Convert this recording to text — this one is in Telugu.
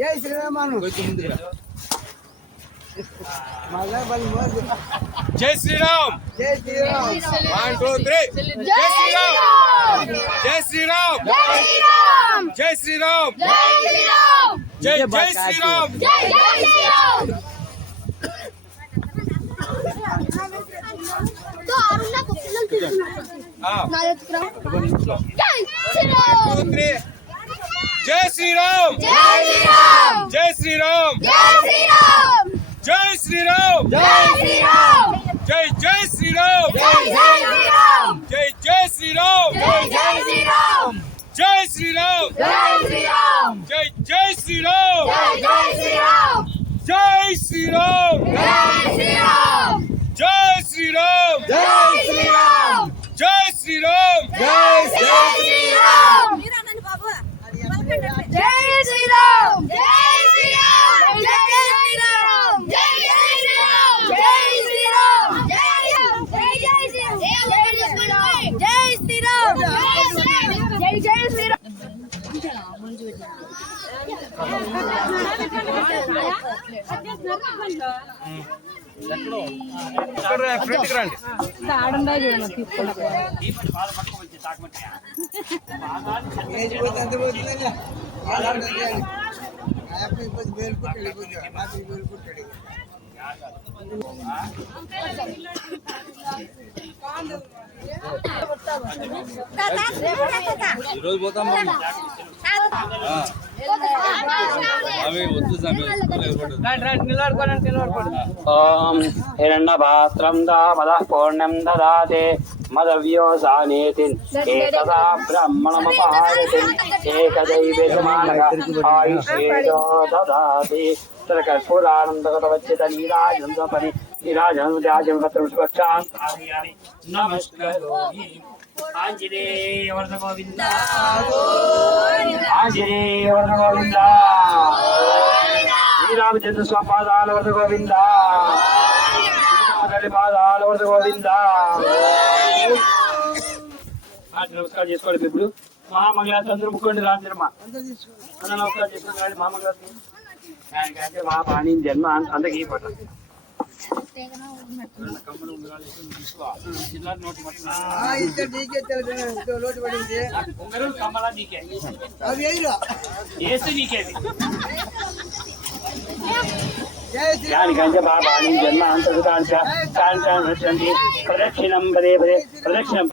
జై శ్రీరామ్ జై శ్రీరామ్ జై శ్రీరామ్ 1 2 3 జై శ్రీరామ్ జై శ్రీరామ్ జై శ్రీరామ్ జై జై శ్రీరామ్ జై జై శ్రీరామ్ तो अरुणा को फिल्म जय श्रीराम जय श्रीराम जय श्रीराम जय श्रीराम जय श्रीराम जय श्रीराम जय जय श्रीराम जय जय श्रीराम जय जय श्रीराम जय जय श्रीराम जय श्रीराम जय श्रीराम जय जय श्रीराम जय जय श्रीराम जय श्रीराम जय श्रीराम जय श्रीराम जय श्रीराम जय श्रीराम जय श्रीराम जय श्रीराम जय श्रीराम जय श्रीराम जय श्रीराम जय श्रीराम जय जय श्रीराम ఫ్రంట్కి రండి ఆడుండా చూడండి తీసుకున్నా ఈరోజు పోతాం ఓం హిరణ్యపాత్రం దామదః పూర్ణం దదాతే మదవ్యోసానేతి ఏకదా బ్రహ్మణమపహారతి ఏకదైవేతమానగ ఆయుషేజో దదాతి కర్పూరానందగతవచ్చిత నీరాజంపరి నీరాజం నమస్కరోమి ఆంజనేయ వర్ధ గోవింద ఆంజనేయ వర్ధ గోవింద శ్రీరామచంద్ర స్వామి పాదాల వర్ధ గోవింద పాదాల వర్ధ గోవింద. నమస్కారం చేసుకోండి. ఇప్పుడు మహామంగళాన్ని అందరూ ముక్కోండి. రాజర్మ నమస్కారం చేసుకోండి. మహామంగళాన్ని దానికంటే మా పాణి జన్మ అందరికీ పట్టాలి. దానికంటే మా పాణి జన్మ అంతర్గతాంచ ప్రదక్షిణం పదే పదే ప్రదక్షిణం